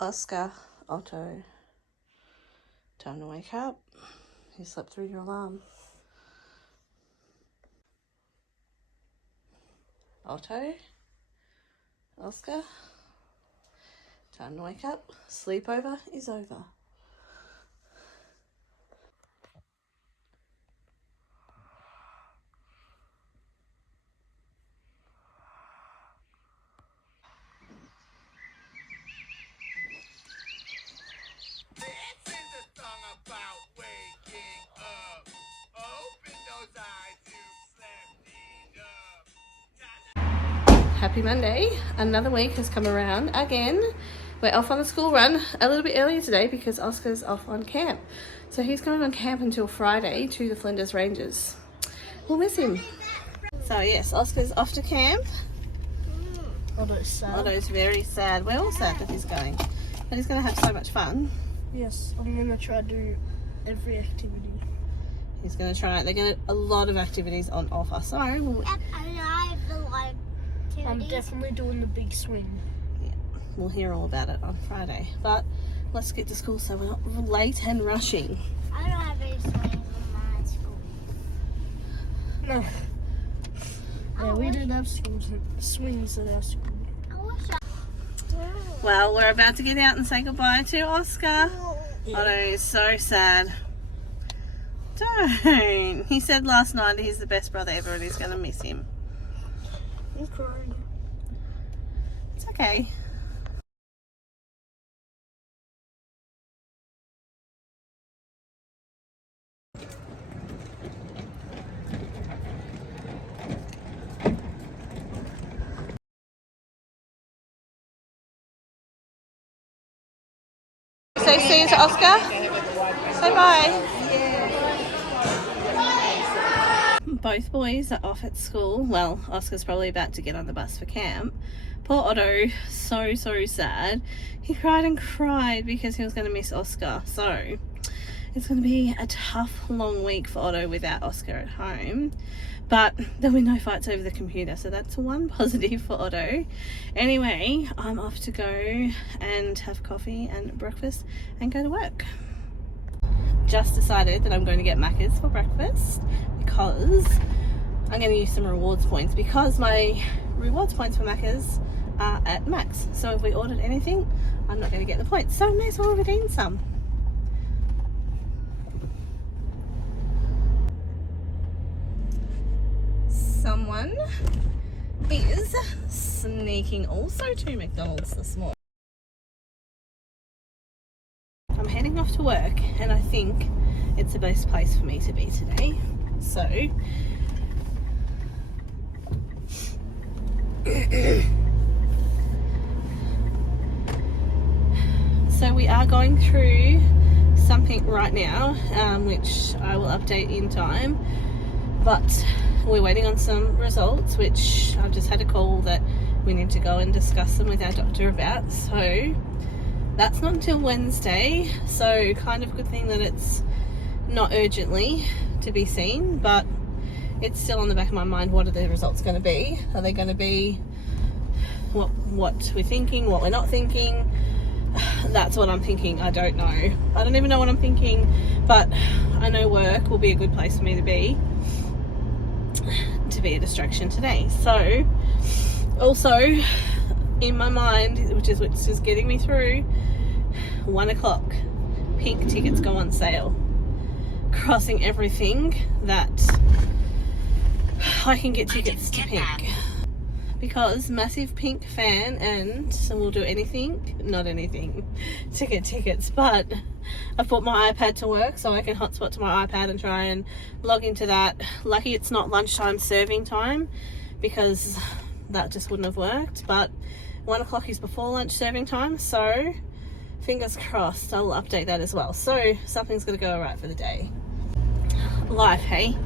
Oska, Otto, time to wake up. You slept through your alarm. Otto, Oska, time to wake up. Sleepover is over. Happy Monday. Another week has come around again. We're off on the school run a little bit earlier today because Oscar's off on camp. So he's going on camp until Friday to the Flinders Ranges. We'll miss him. So yes, Oscar's off to camp. Otto's sad. Otto's very sad. We're all sad that he's going. But he's going to have so much fun. Yes, I'm going to try to do every activity. He's going to try it. They get a lot of activities on offer. So we'll... Yep, and I have the live activities. I'm definitely doing the big swing. Yeah, we'll hear all about it on Friday. But let's get to school so we're not late and rushing. I don't have any swings in my school. No. Yeah, we didn't have swings at our school. I wish I... Well, we're about to get out and say goodbye to Oscar. Yeah. Otto is so sad. Don't. He said last night he's the best brother ever and he's going to miss him. He's crying. It's okay. Say see you to Oscar. Say bye. Both boys are off at school. Well, Oscar's probably about to get on the bus for camp. Poor Otto, so sad. He cried and cried because he was going to miss Oscar. So it's going to be a tough, long week for Otto without Oscar at home. But there'll be no fights over the computer, so that's one positive for Otto. Anyway, I'm off to go and have coffee and breakfast and go to work. Just decided that I'm going to get Macca's for breakfast because I'm going to use some rewards points because my rewards points for Macca's are at max. So if we ordered anything, I'm not going to get the points. So I may as well redeem some. Someone is sneaking also to McDonald's this morning. I'm heading off to work and I think it's the best place for me to be today. So we are going through something right now, which I will update in time, but we're waiting on some results, which I've just had a call that we need to go and discuss them with our doctor about. So that's not until Wednesday, so kind of good thing that it's not urgently to be seen, but it's still on the back of my mind. What are the results going to be? Are they going to be what we're thinking, what we're not thinking? That's what I'm thinking. I don't know. I don't even know what I'm thinking, but I know work will be a good place for me to be a distraction today. So also in my mind, which is getting me through, 1 o'clock, Pink tickets go on sale. Crossing everything that I can get tickets to Pink, because massive Pink fan, and so we'll do anything, not anything, to get tickets. But I've put my iPad to work so I can hotspot to my iPad and try and log into that. Lucky it's not lunchtime serving time, because that just wouldn't have worked. But 1 o'clock is before lunch serving time, so fingers crossed, I'll update that as well. So something's going to go alright for the day. Life, hey?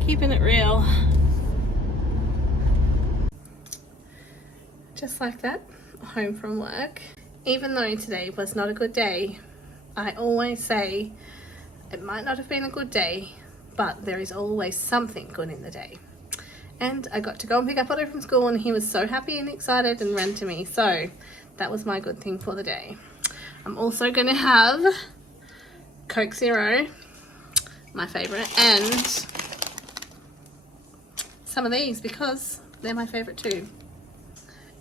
Keeping it real. Just like that, home from work. Even though today was not a good day, I always say it might not have been a good day, but there is always something good in the day. And I got to go and pick up Otto from school, and he was so happy and excited and ran to me. So that was my good thing for the day. I'm also going to have Coke Zero, my favourite, and some of these because they're my favourite too.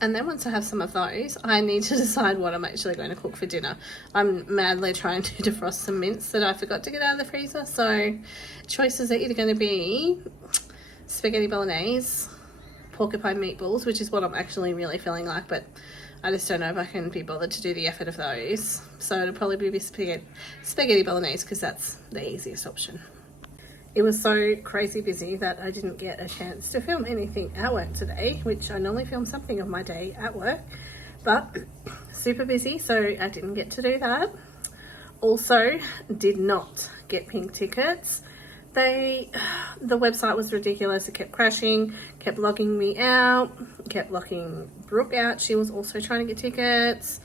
And then once I have some of those, I need to decide what I'm actually going to cook for dinner. I'm madly trying to defrost some mince that I forgot to get out of the freezer. So choices are either going to be spaghetti bolognese, porcupine meatballs, which is what I'm actually really feeling like, but I just don't know if I can be bothered to do the effort of those. So it'll probably be spaghetti bolognese because that's the easiest option. It was so crazy busy that I didn't get a chance to film anything at work today, which I normally film something of my day at work, but super busy, so I didn't get to do that. Also, did not get pink tickets. The website was ridiculous. It kept crashing, kept logging me out, kept locking Brooke out. She was also trying to get tickets.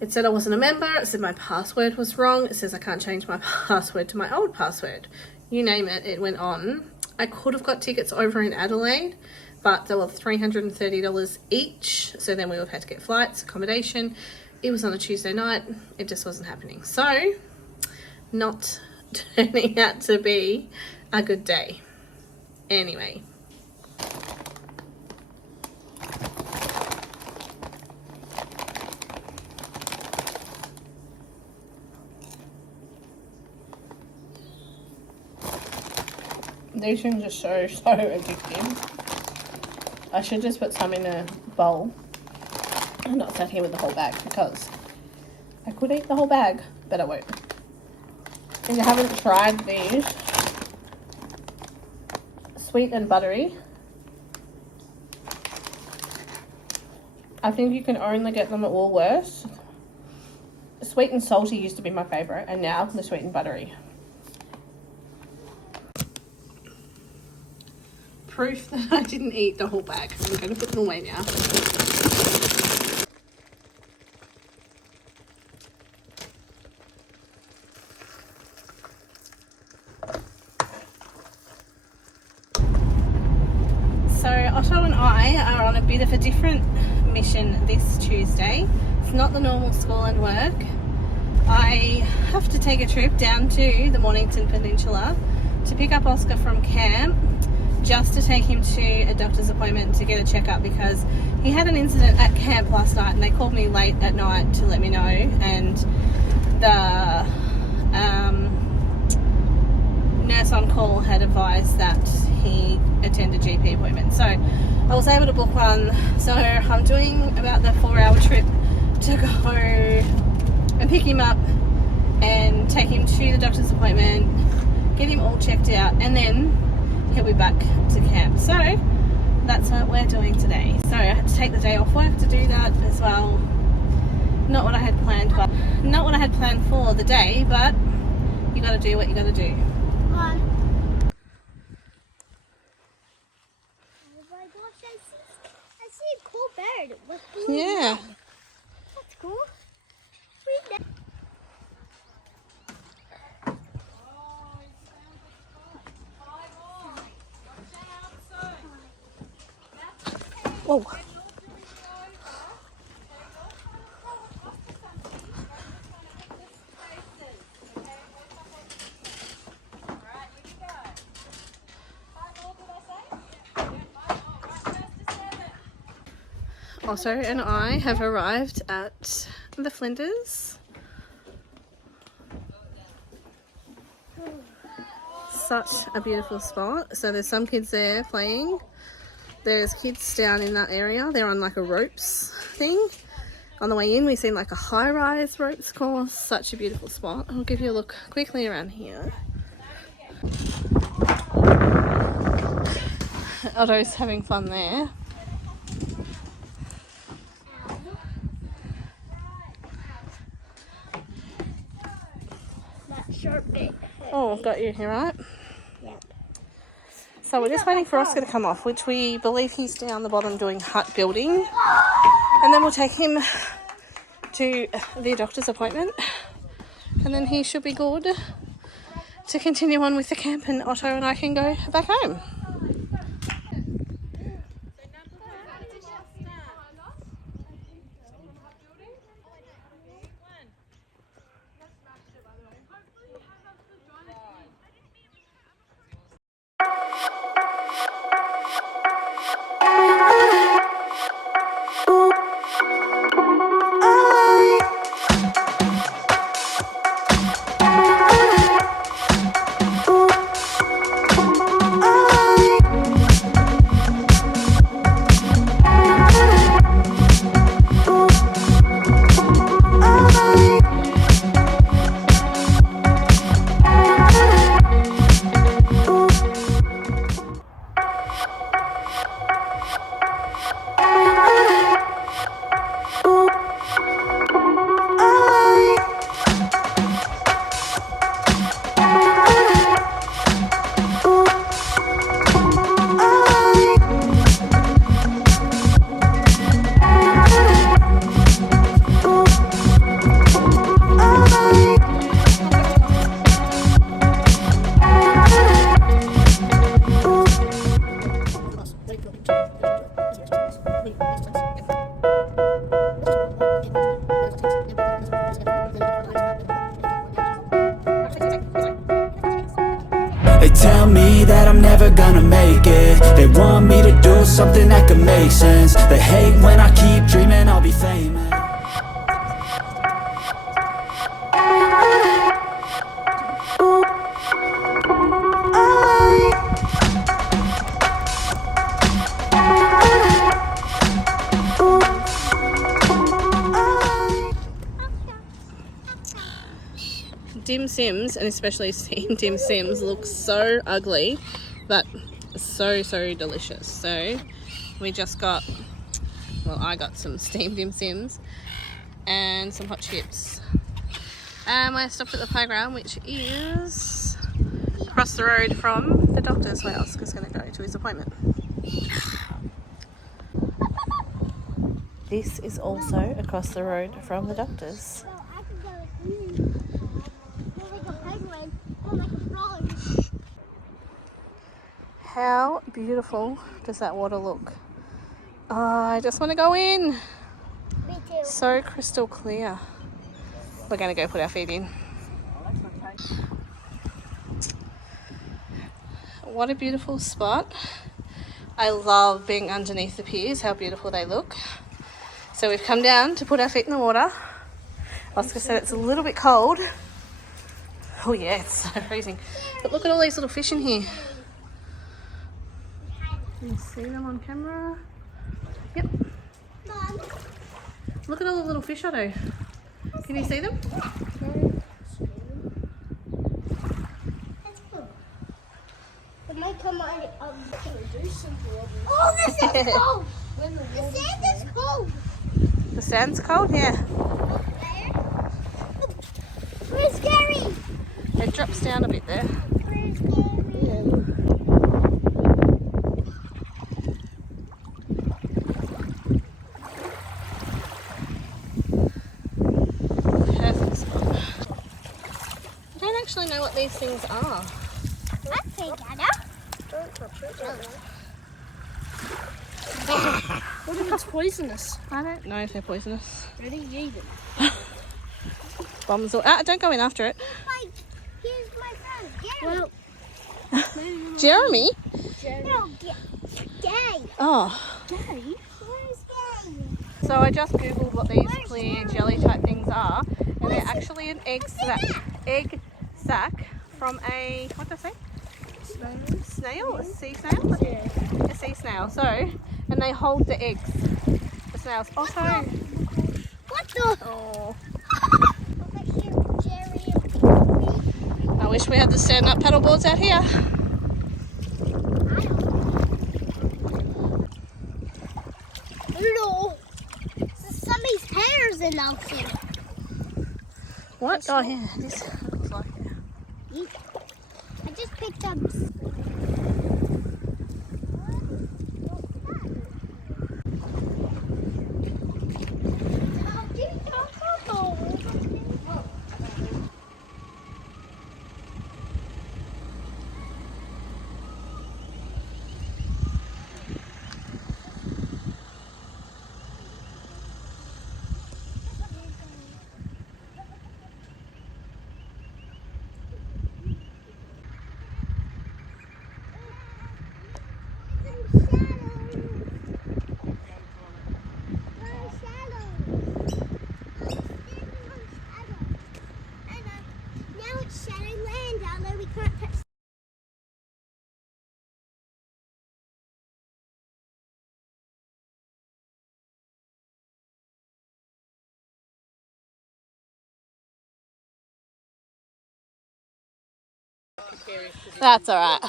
It said I wasn't a member. It said my password was wrong. It says I can't change my password to my old password. You name it, it went on. I could have got tickets over in Adelaide, but they were $330 each. So then we would have had to get flights, accommodation. It was on a Tuesday night. It just wasn't happening. So, not turning out to be a good day. Anyway. These things are so addictive. I should just put some in a bowl and not sat here with the whole bag because I could eat the whole bag, but I won't. If you haven't tried these, sweet and buttery, I think you can only get them at Woolworths. Sweet and salty used to be my favourite, and now the sweet and buttery. Proof that I didn't eat the whole bag. I'm going to put them away now. So Otto and I are on a bit of a different mission this Tuesday. It's not the normal school and work. I have to take a trip down to the Mornington Peninsula to pick up Oska from camp, just to take him to a doctor's appointment to get a checkup because he had an incident at camp last night and they called me late at night to let me know, and the nurse on call had advised that he attend a GP appointment. So I was able to book one. So I'm doing about the 4-hour trip to go and pick him up and take him to the doctor's appointment, get him all checked out, and then he'll be back to camp. So that's what we're doing today. So I had to take the day off work to do that as well. Not what I had planned, but not what I had planned for the day, but you got to do what you got to do. Oh my gosh, I see a cool bird with blue. Yeah. That's cool. Read that. Whoa. Otto and I have arrived at the Flinders. Such a beautiful spot. So there's some kids there playing. There's kids down in that area. They're on like a ropes thing. On the way in, we've seen like a high-rise ropes course. Such a beautiful spot. I'll give you a look quickly around here. Otto's having fun there. sharp bit. Oh, got you here, right? Yep. So we're just waiting for Oska to come off, which we believe he's down the bottom doing hut building. And then we'll take him to the doctor's appointment. And then he should be good to continue on with the camp, and Otto and I can go back home. They tell me that I'm never gonna make it. They want me to do something that could make sense. They hate when I keep dreaming I'll be famous. Dim Sims, and especially steamed dim sims, look so ugly but so delicious. So we just got, well, I got some steamed dim sims and some hot chips, and I stopped at the playground, which is across the road from the doctor's where Oska's going to go to his appointment. This is also across the road from the doctor's. Well, I can go with you. Like a penguin or like a frog. How beautiful does that water look? Oh, I just want to go in. Me too. So crystal clear. We're going to go put our feet in. What a beautiful spot. I love being underneath the piers, how beautiful they look. So we've come down to put our feet in the water. Oska said it's a little bit cold. Oh yeah, it's so freezing. But look at all these little fish in here. Can you see them on camera? Yep. Mom. Look at all the little fish, Otto. Can you see them? That's cool. It might come on. Oh, this is cold. The sand is cold. The sand's cold, yeah. We're scary. It drops down a bit there. We're scary. Perfect spot. I don't actually know what these things are. I think I know. Don't touch it. What if it's poisonous? I don't know if they're poisonous. Ready? Eat it. Bombs or don't go in after it. Here's my friend, Jeremy. Well, Jeremy? No, Gay. Oh. Gay? Where's Gay? So I just googled what these clear jelly type things are, and they're actually an egg sac from a, what did I say? Snail? A sea snail? Yeah. A sea snail. So, and they hold the eggs. The snails. Also, What the? oh, Over here, Jerry. I wish we had the stand-up paddle boards out here. No. Somebody's hair's in out here. What? Oh yeah, this looks like it. I just picked up. That's alright.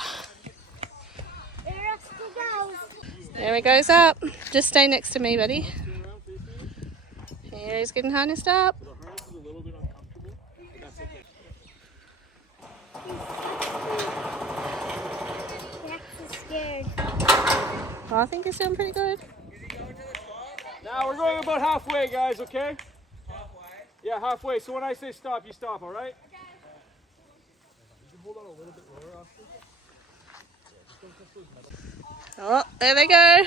There he goes up. Just stay next to me, buddy. Here he's getting harnessed up. I think he's doing pretty good. Now we're going about halfway, guys, okay? Halfway? Yeah, halfway. So when I say stop, you stop, all right? Okay. You can hold on a little bit lower, Oscar. Oh, there they go.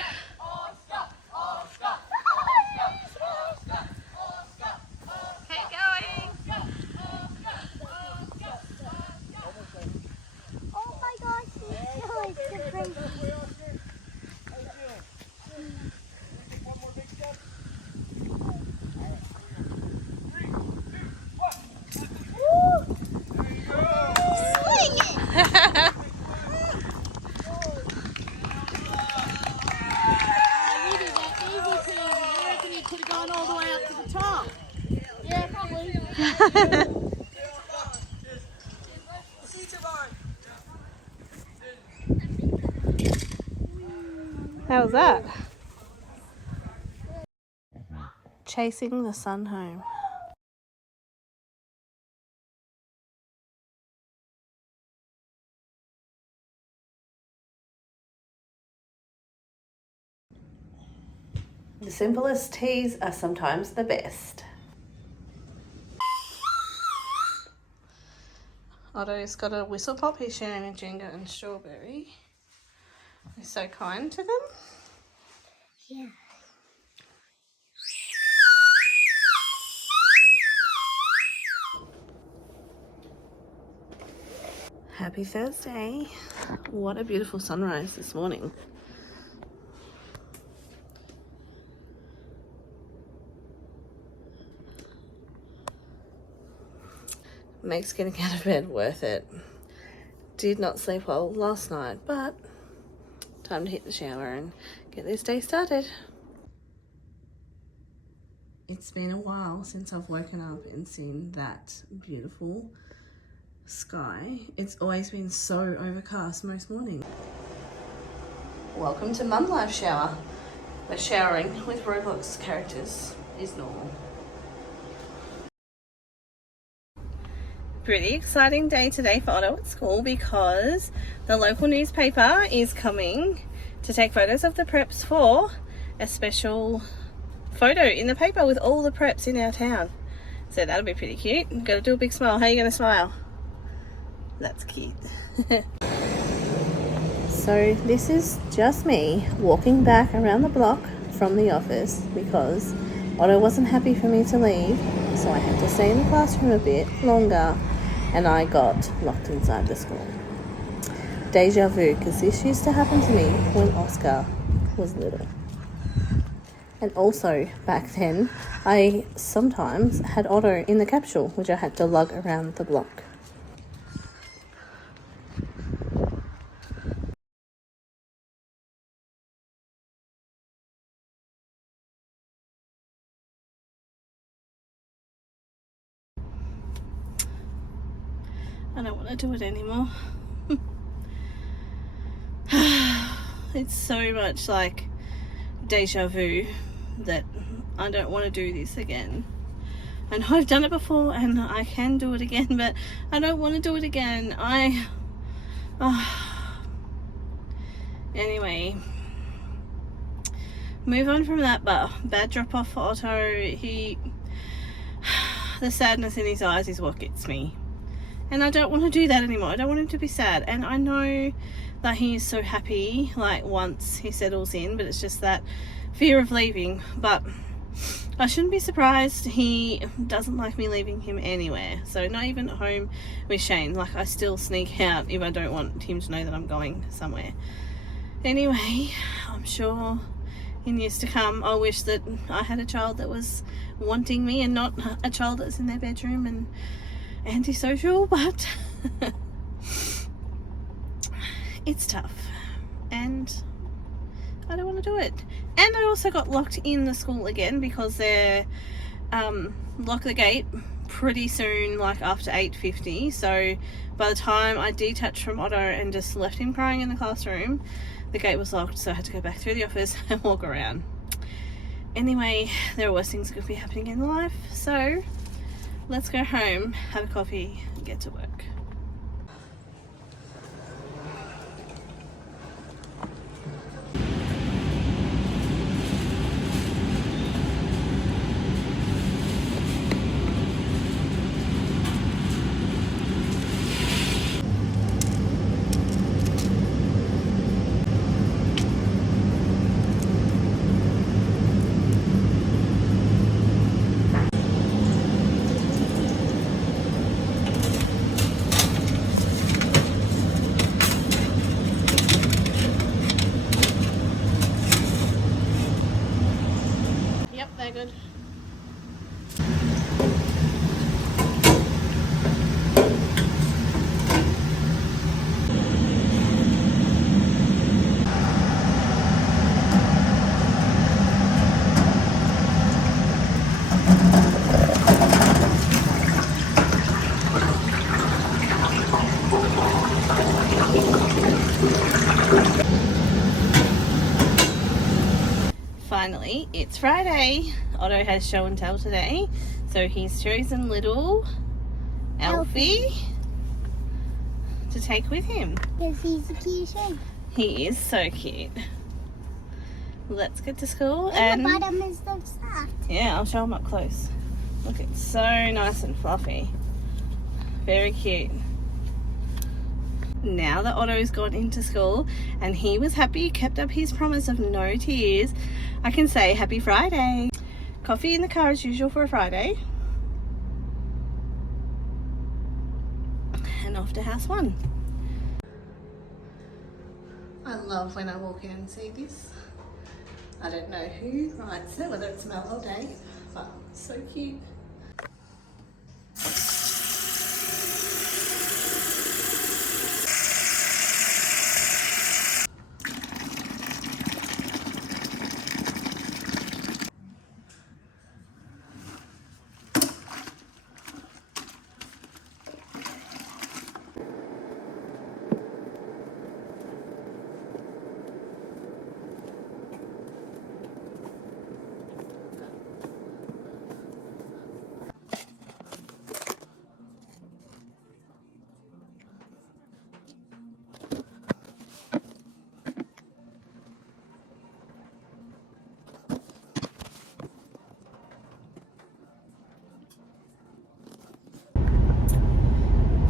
Oska, Oska, Oska, Oska, Keep going. oh my gosh, he's so different. One more big step. Swing it! How was that? Chasing the sun home. The simplest teas are sometimes the best. Otto's got a whistle pop. He's sharing a Jenga and strawberry. He's so kind to them. Yeah. Happy Thursday. What a beautiful sunrise this morning. Makes getting out of bed worth it. Did not sleep well last night, but time to hit the shower and get this day started. It's been a while since I've woken up and seen that beautiful sky. It's always been so overcast most mornings. Welcome to Mum Life Shower. Where showering with Roblox characters is normal. Pretty exciting day today for Otto at school because the local newspaper is coming to take photos of the preps for a special photo in the paper with all the preps in our town. So that'll be pretty cute. Got to do a big smile. How are you going to smile? That's cute. So this is just me walking back around the block from the office because Otto wasn't happy for me to leave, so I had to stay in the classroom a bit longer and I got locked inside the school. Deja vu, because this used to happen to me when Oska was little. And also back then I sometimes had Otto in the capsule, which I had to lug around the block. I don't want to do it anymore. It's so much like deja vu that I don't want to do this again. I know I've done it before and I can do it again, but I don't want to do it again. Anyway, move on from that. But bad drop off for Otto. The sadness in his eyes is what gets me, and I don't want to do that anymore. I don't want him to be sad, and I know that he is so happy like once he settles in, but it's just that fear of leaving. But I shouldn't be surprised. He doesn't like me leaving him anywhere, so not even at home with Shane. Like, I still sneak out if I don't want him to know that I'm going somewhere. Anyway, I'm sure in years to come I wish that I had a child that was wanting me and not a child that's in their bedroom and antisocial, but it's tough and I don't want to do it. And I also got locked in the school again because they're lock the gate pretty soon, like after 8:50. So by the time I detached from Otto and just left him crying in the classroom, the gate was locked, so I had to go back through the office and walk around. Anyway, there are worse things that could be happening in life, so let's go home, have a coffee, and get to work. They're good. Finally, it's Friday. Otto has show and tell today, so he's chosen little Alfie to take with him. Because he's a cute shape. He is so cute. Let's get to school. And the bottom is so soft. Yeah, I'll show him up close. Look, it's so nice and fluffy. Very cute. Now that Otto's gone into school and he was happy, kept up his promise of no tears, I can say happy Friday. Coffee in the car as usual for a Friday. And off to house one. I love when I walk in and see this. I don't know who writes it, whether it's Mel or Dave, but it's so cute.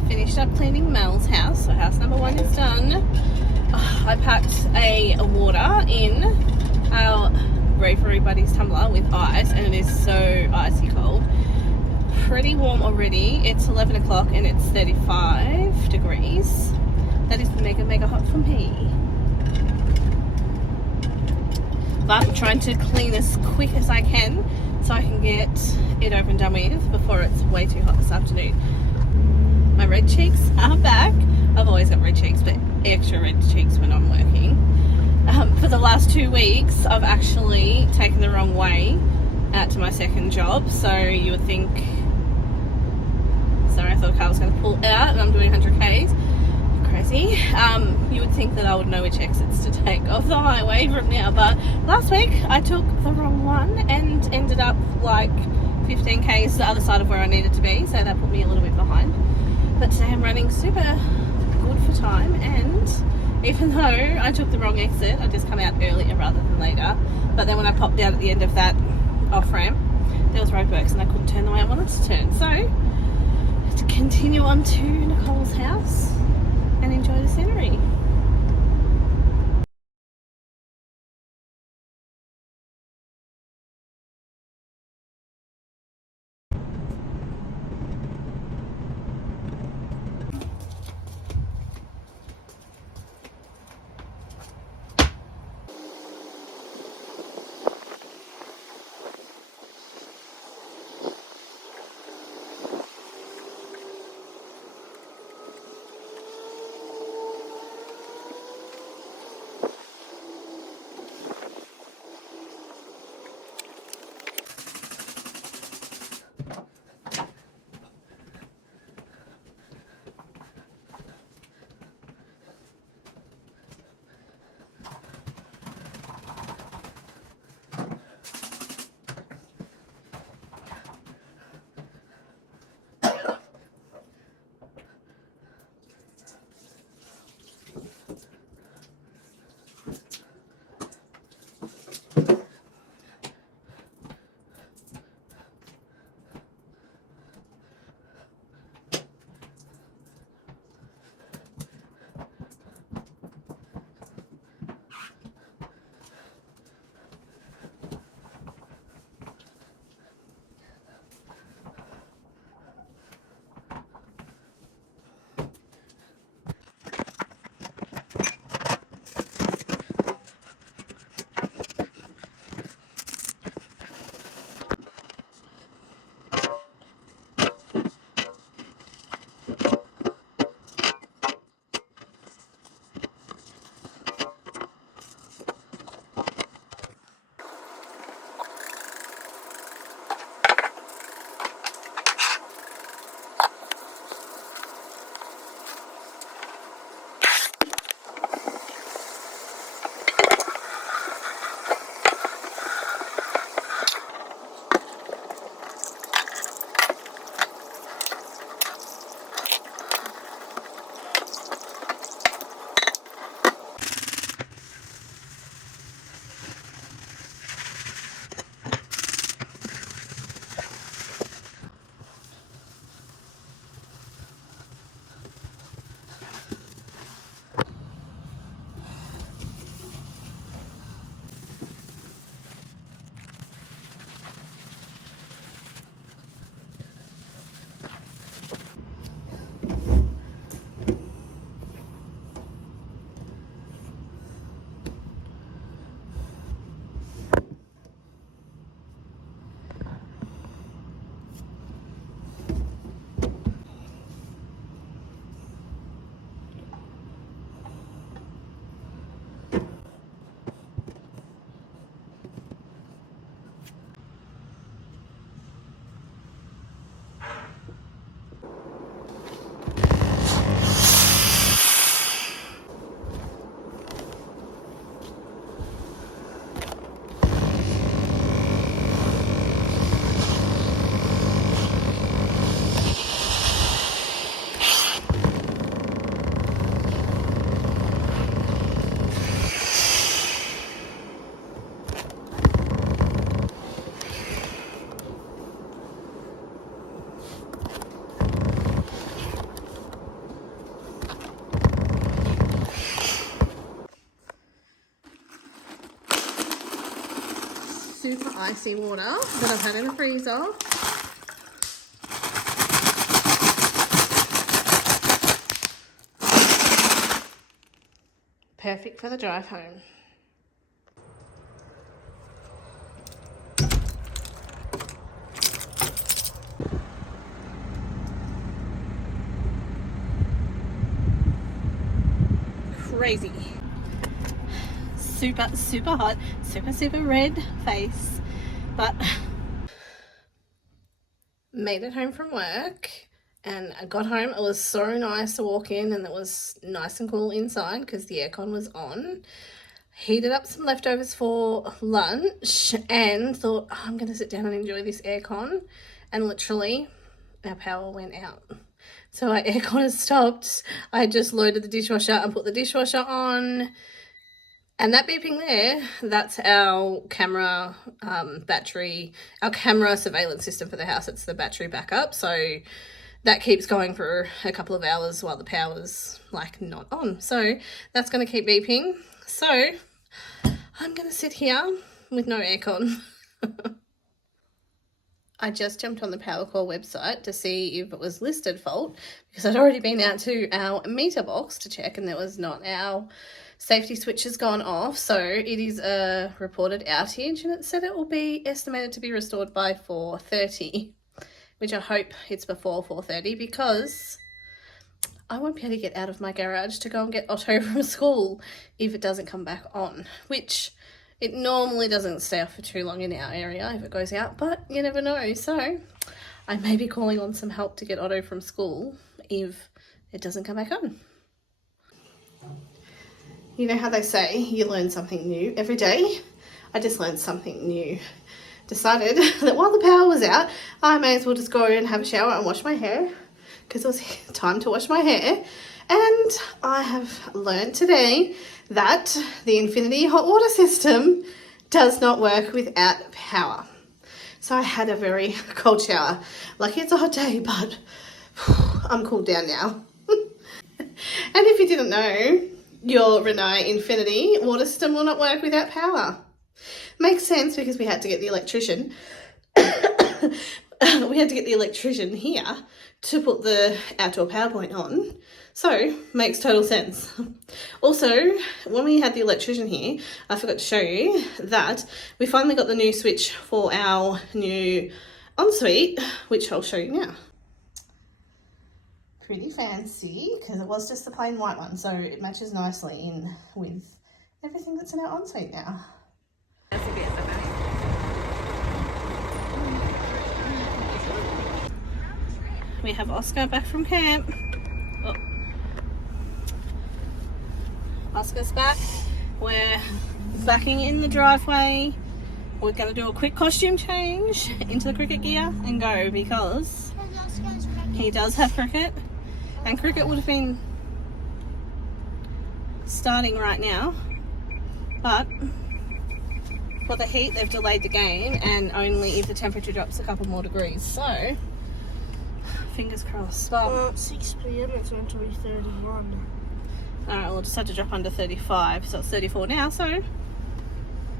Finished up cleaning Mel's house, so house number 1 is done. I packed a water in our Bravery Buddies tumbler with ice, and it is so icy cold. Pretty warm already. It's 11 o'clock and it's 35 degrees. That is mega hot for me. But I'm trying to clean as quick as I can so I can get it over and done with before it's way too hot this afternoon. My red cheeks are back. I've always got red cheeks, but extra red cheeks when I'm working. For the last 2 weeks, I've actually taken the wrong way out to my second job. So you would think, sorry, I thought a car was going to pull out and I'm doing 100 Ks. Crazy. You would think that I would know which exits to take off the highway from now, but last week I took the wrong one and ended up like 15 k's the other side of where I needed to be, so that put me a little bit behind. But today I'm running super good for time, and even though I took the wrong exit, I just come out earlier rather than later. But then when I popped out at the end of that off ramp, there was roadworks and I couldn't turn the way I wanted to turn. So to continue on to Nicole's house and enjoy the scenery. Super icy water that I've had in the freezer. Perfect for the drive home. Crazy. Super hot, super red face, but made it home from work. And I got home, it was so nice to walk in, and it was nice and cool inside because the aircon was on. Heated up some leftovers for lunch and thought, oh, I'm going to sit down and enjoy this aircon. And literally, our power went out. So our aircon has stopped. I just loaded the dishwasher and put the dishwasher on. And that beeping there, that's our camera battery, our camera surveillance system for the house. It's the battery backup. So that keeps going for a couple of hours while the power's like not on. So that's going to keep beeping. So I'm going to sit here with no aircon. I just jumped on the PowerCore website to see if it was listed fault because I'd already been out to our meter box to check and there was not. Our safety switch has gone off, so it is a reported outage and it said it will be estimated to be restored by 4:30, which I hope it's before 4:30 because I won't be able to get out of my garage to go and get Otto from school if it doesn't come back on, which it normally doesn't stay off for too long in our area if it goes out, but you never know. So I may be calling on some help to get Otto from school if it doesn't come back on. You know how they say you learn something new every day? I just learned something new. Decided that while the power was out, I may as well just go and have a shower and wash my hair because it was time to wash my hair. And I have learned today that the Infinity hot water system does not work without power. So I had a very cold shower. Lucky it's a hot day, but I'm cooled down now. And if you didn't know, your Rinnai Infinity water system will not work without power. Makes sense because we had to get the electrician. We had to get the electrician here to put the outdoor power point on. So, makes total sense. Also, when we had the electrician here, I forgot to show you that we finally got the new switch for our new ensuite, which I'll show you now. Pretty fancy, because it was just the plain white one, so it matches nicely in with everything that's in our ensuite now. We have Oska back from camp. Oh. Oska's back. We're backing in the driveway. We're going to do a quick costume change into the cricket gear and go because he does have cricket. And cricket would have been starting right now. But for the heat, they've delayed the game and only if the temperature drops a couple more degrees. So, fingers crossed. But 6 p.m. it's going to be 31. Alright, we'll just have to drop under 35, so it's 34 now, so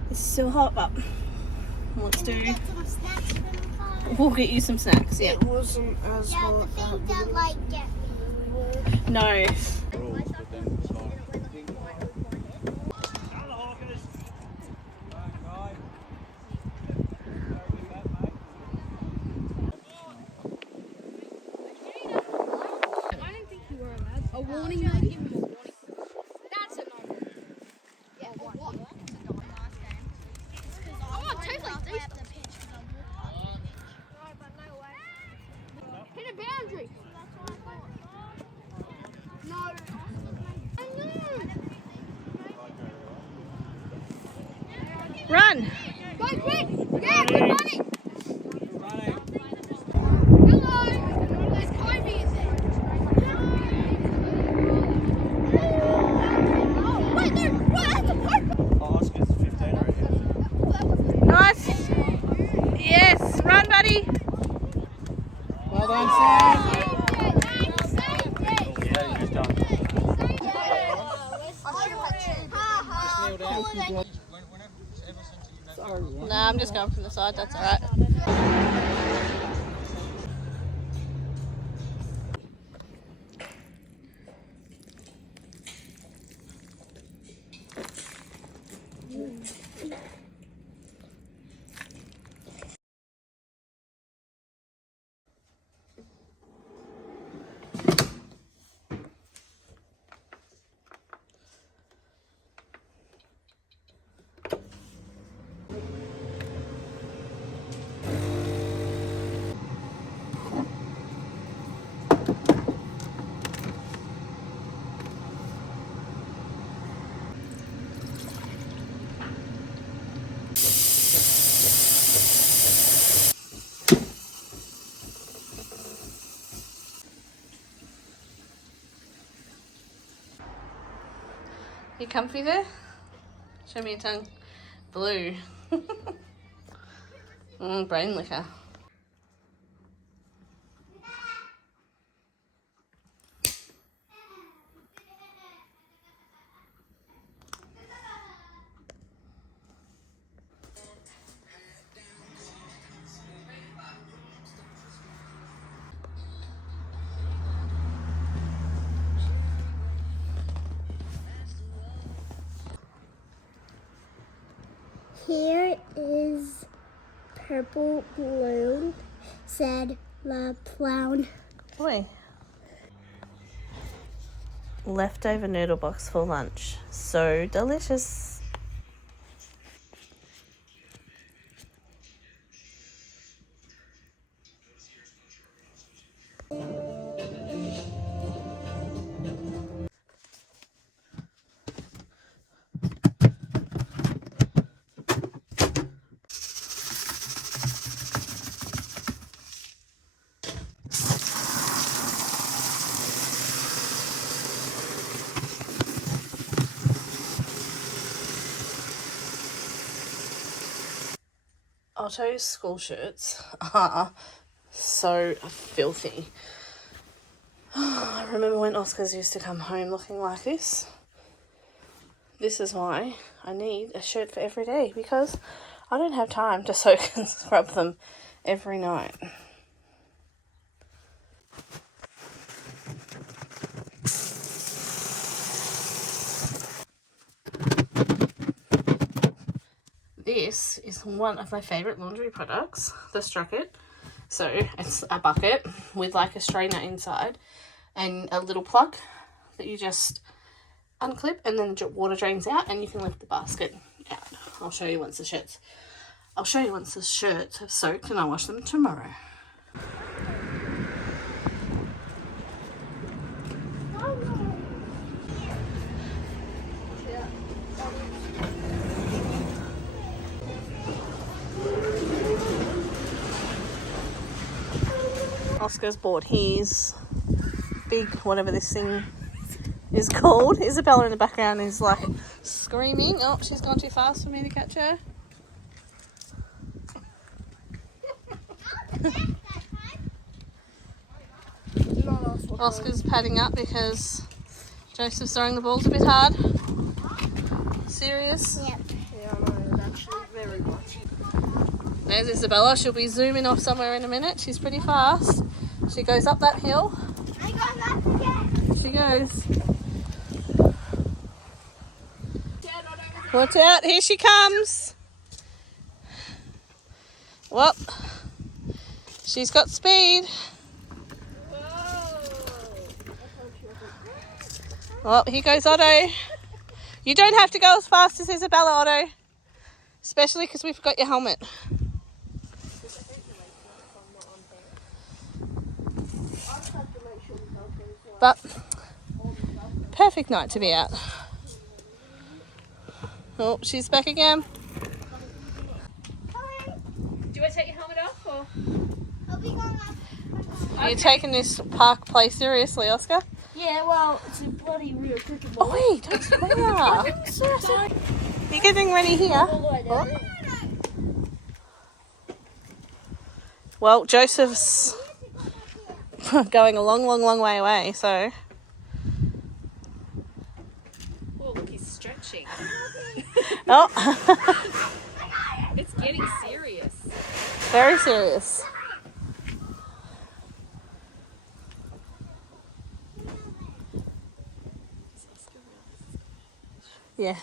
it's still hot, but let's do. We'll get you some snacks, yeah. It wasn't as hot. The thing that like get me. No. A warning, maybe? That's a no. Yeah, what? I want to taste like this. Hit a boundary. No. I know. Run! Go quick! Yeah, keep running! Nice! Yes! Run, buddy! Well done, Sam. Yeah, you just done. Nah, I'm just going from the side, that's alright. comfy there? Show me your tongue. Blue. Brain liquor. Here is purple balloon, said La Clown. Boy. Leftover noodle box for lunch. So delicious. Otto's school shirts are so filthy. I remember when Oska's used to come home looking like this. This is why I need a shirt for every day, because I don't have time to soak and scrub them every night. This is one of my favourite laundry products, the Strucket. So it's a bucket with like a strainer inside and a little plug that you just unclip, and then the water drains out and you can lift the basket out. I'll show you once the shirts have soaked, and I'll wash them tomorrow. Oska's bought his big, whatever this thing is called. Isabella in the background is like screaming. Oh, she's gone too fast for me to catch her. Oska's padding up because Joseph's throwing the balls a bit hard. Serious? Yep. Yeah, I know, actually very much. There's Isabella. She'll be zooming off somewhere in a minute. She's pretty fast. She goes up that hill. I got that again. She goes. Watch out, here she comes. Well, she's got speed. Well, here goes Otto. You don't have to go as fast as Isabella, Otto. Especially because we forgot your helmet. But perfect night to be out. Oh, she's back again. Do you want to take your helmet off, or? I'll be going up. Are you taking this park play seriously, Oska? Yeah, well, it's a bloody real cricket ball. Oh, wait, don't swear. You're getting ready here. Well, Joseph's going a long way away, so. Oh, look, he's stretching. Oh. It's getting serious. Very serious. Yeah.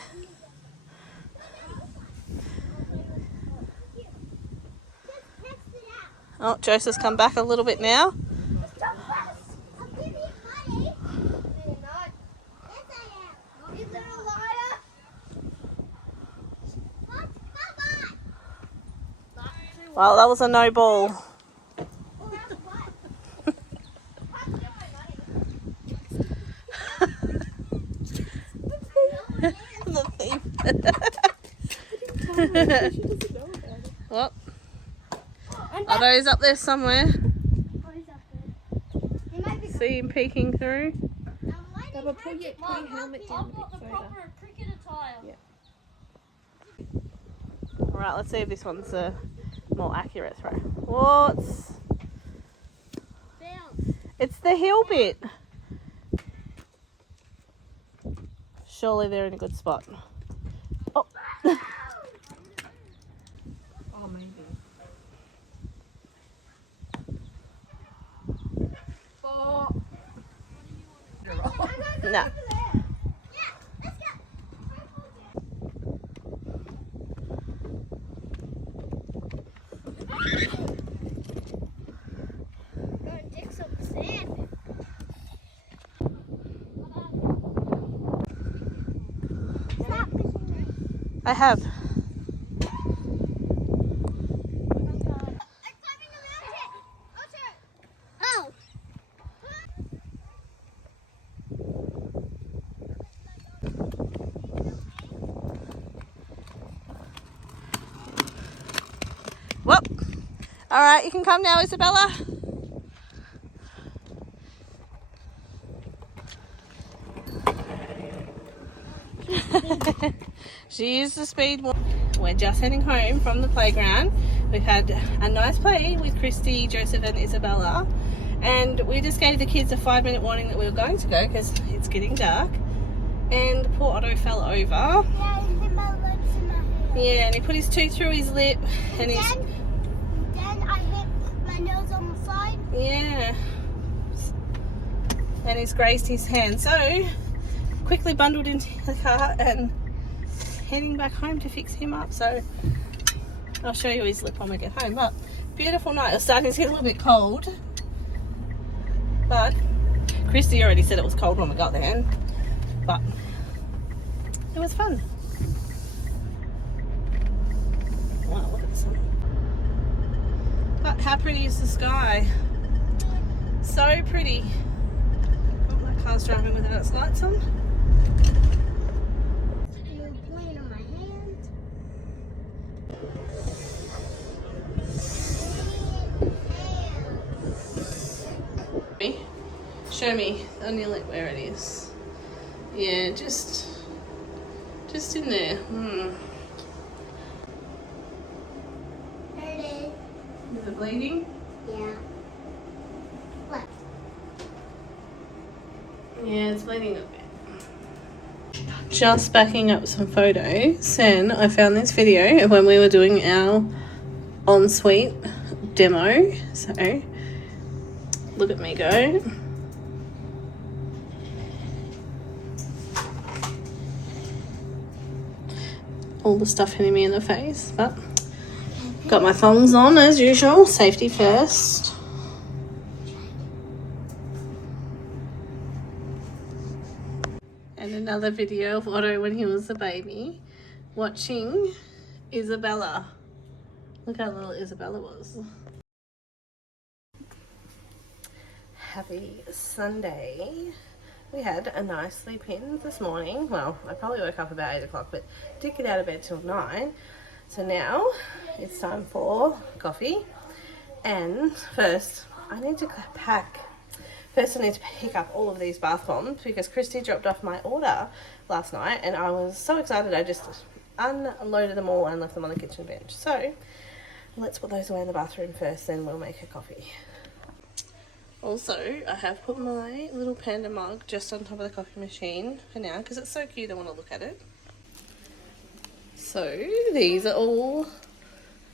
Oh, Joseph's come back a little bit now. Well, that was a no ball. Well, Otto's up there somewhere. See him peeking through. Put your helmet down a bit further. Alright, let's see if this one's a more accurate throw. What's... It's the heel bit. Surely they're in a good spot. Oh. Oh, maybe. Oh. No. I have. Well, all right, you can come now, Isabella. She is the speed one. We're just heading home from the playground. We've had a nice play with Christy, Joseph and Isabella, and we just gave the kids a 5-minute warning that we were going to go because it's getting dark, and poor Otto fell over. Yeah, and he put his tooth through his lip, and he's... Then I hit my nose on the side. Yeah. And he's grazed his hand, so quickly bundled into the car and heading back home to fix him up. So I'll show you his lip when we get home. But beautiful night. It's starting to get a little bit cold, but Christy already said it was cold when we got there, but it was fun. Wow, look at the sun. But how pretty is the sky? So pretty. Oh, that car's driving without its lights on. Show me on your lip where it is. Yeah, just in there. There it is. Is it bleeding? Yeah. What? Yeah, it's bleeding a bit. Just backing up some photos, and I found this video of when we were doing our ensuite demo. So, look at me go. All the stuff hitting me in the face, but got my thongs on as usual, safety first. And another video of Otto when he was a baby watching Isabella. Look how little Isabella was. Happy Sunday. We had a nice sleep in this morning. Well, I probably woke up about 8 o'clock, but did get out of bed till 9. So now it's time for coffee. And first, I need to pack. First, I need to pick up all of these bath bombs because Christy dropped off my order last night, and I was so excited I just unloaded them all and left them on the kitchen bench. So let's put those away in the bathroom first, then we'll make a coffee. Also, I have put my little panda mug just on top of the coffee machine for now because it's so cute I want to look at it. So, these are all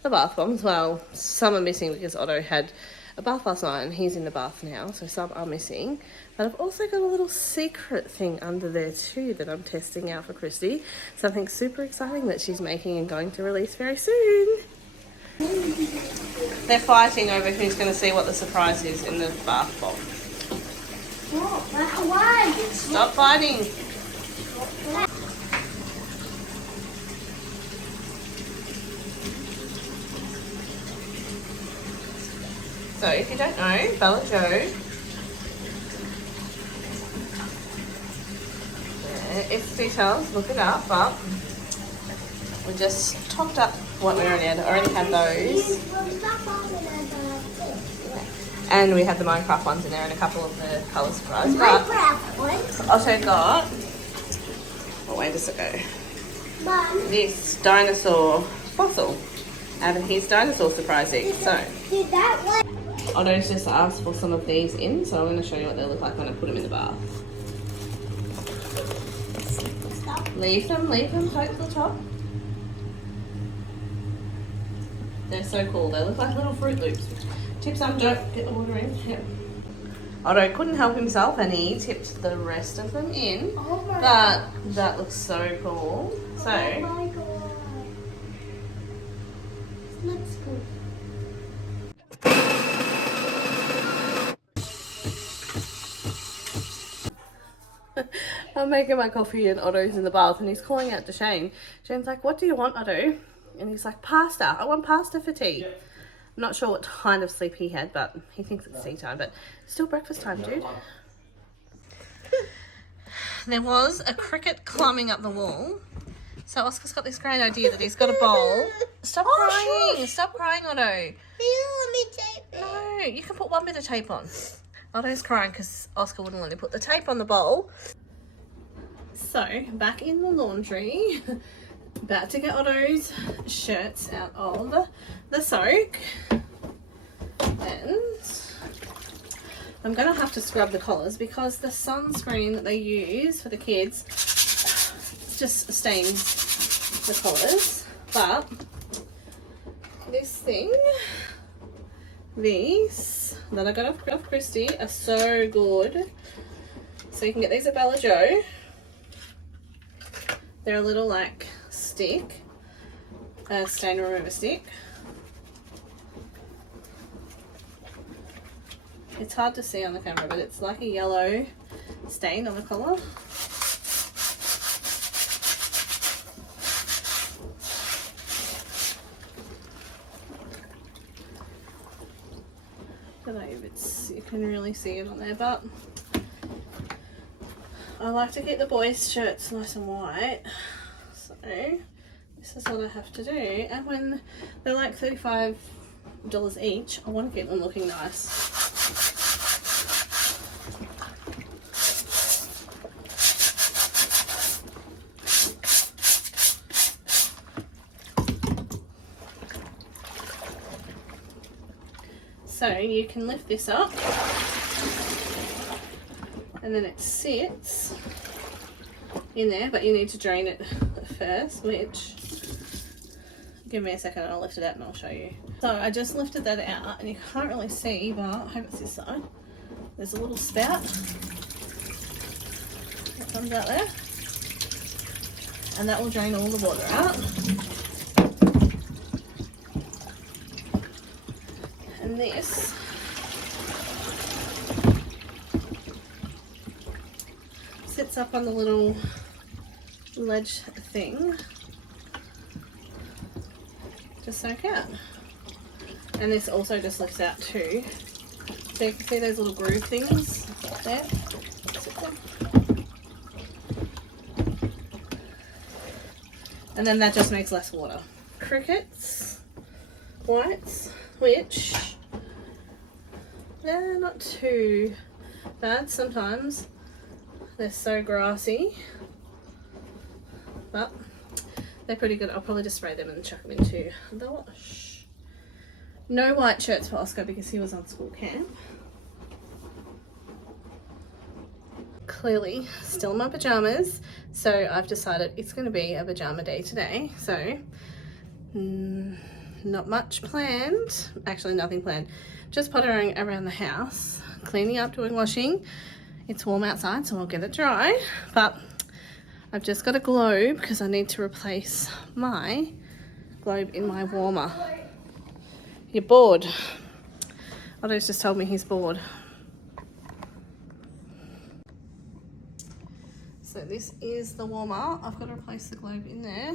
the bath bombs. Well, some are missing because Otto had a bath last night and he's in the bath now, so some are missing. But I've also got a little secret thing under there too that I'm testing out for Christy. Something super exciting that she's making and going to release very soon. They're fighting over who's going to see what the surprise is in the bath bomb. Why? Stop fighting. So if you don't know, Bella Joe, it's details, look it up, but we just topped up what we already had. I already had those. And we had the Minecraft ones in there and a couple of the colour surprise. But Otto got... Oh, where does it go? this dinosaur fossil out of his dinosaur surprising. So, Otto's just asked for some of these in, so I'm going to show you what they look like when I put them in the bath. Leave them tight to the top. They're so cool. They look like little Fruit Loops. Tip some, don't get the water in. Yep. Otto couldn't help himself and he tipped the rest of them in. But that looks so cool. So, Oh my god. Let's go. I'm making my coffee and Otto's in the bath and he's calling out to Shane. Shane's like, what do you want, Otto? And he's like, pasta. I want pasta for tea. Yeah. I'm not sure what kind of sleep he had, but he thinks it's tea time. But still breakfast time, dude. There was a cricket climbing up the wall. So Oscar's got this great idea that he's got a bowl. Stop crying. Stop crying, Otto. No, you can put one bit of tape on. Otto's crying because Oscar wouldn't let him put the tape on the bowl. So, back in the laundry. About to get Otto's shirts out of the soak. And I'm going to have to scrub the collars because the sunscreen that they use for the kids just stains the collars. But this thing, these that I got off Christy are so good. So you can get these at Bella Joe. They're a little like stick, a stain remover stick. It's hard to see on the camera, but it's like a yellow stain on the collar. I don't know if you can really see it on there, but I like to get the boys' shirts nice and white. So this is what I have to do. And when they're like $35 each, I want to get them looking nice. So you can lift this up and then it sits in there, but you need to drain it first, which, give me a second and I'll lift it out and I'll show you. So I just lifted that out and you can't really see, but I hope it's this side. There's a little spout that comes out there and that will drain all the water out. And this sits up on the little ledge thing to soak out. And this also just lifts out too. So you can see those little groove things there. And then that just makes less water. Crickets, whites, which they're not too bad sometimes. They're so grassy, but they're pretty good. I'll probably just spray them and chuck them into the wash. No white shirts for Oscar because he was on school camp. Clearly still in my pajamas, so I've decided it's going to be a pajama day today. So not much planned, actually nothing planned, just pottering around the house, cleaning up, doing washing. It's warm outside, so I'll get it dry, but I've just got a globe because I need to replace my globe in my warmer. You're bored. Otto's just told me he's bored. So this is the warmer. I've got to replace the globe in there.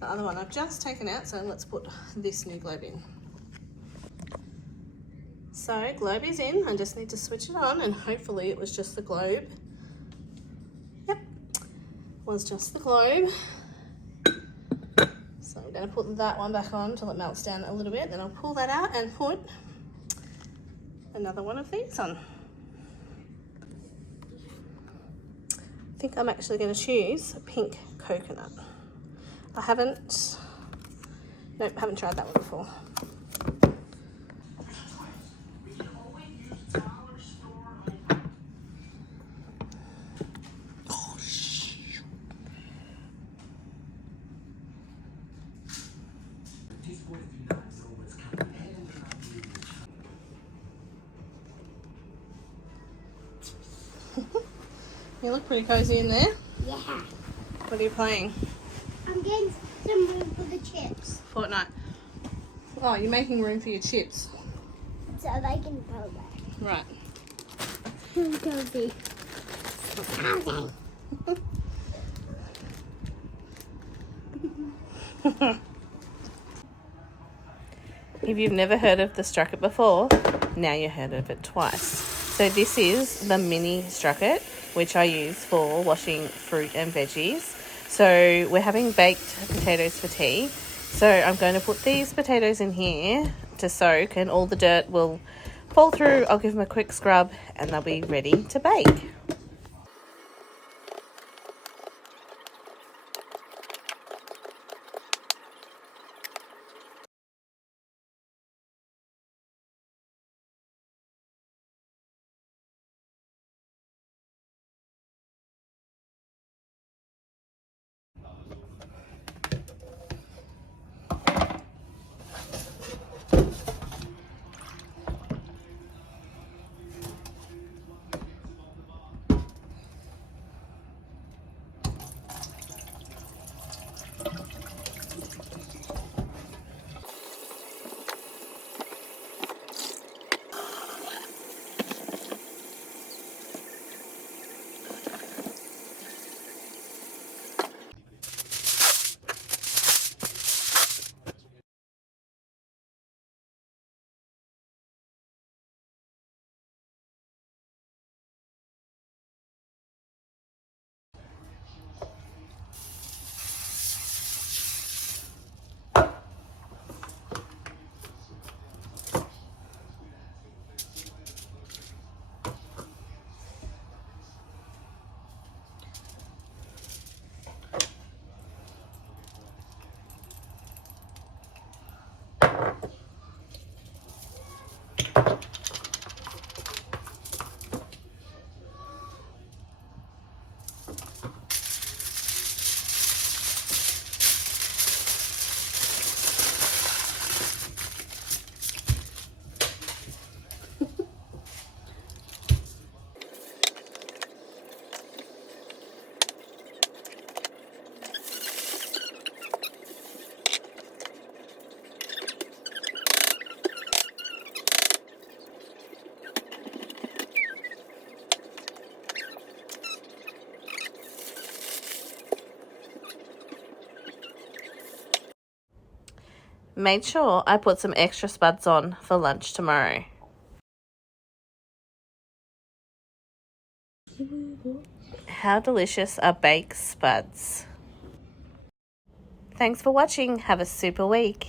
The other one I've just taken out, so let's put this new globe in. So globe is in, I just need to switch it on and hopefully it was just the globe. Yep, was just the globe. So I'm going to put that one back on till it melts down a little bit, then I'll pull that out and put another one of these on. think I'm actually going to choose pink coconut. I haven't tried that one before. You look pretty cozy in there. Yeah. What are you playing? I'm getting some room for the chips. Fortnite. Oh, you're making room for your chips. So they can go there. Right. Cozy. Cozy. If you've never heard of the Strucket before, now you've heard of it twice. So this is the mini Strucket, which I use for washing fruit and veggies. So we're having baked potatoes for tea. So I'm going to put these potatoes in here to soak, and all the dirt will fall through. I'll give them a quick scrub and they'll be ready to bake. Made sure I put some extra spuds on for lunch tomorrow. How delicious are baked spuds? Thanks for watching. Have a super week.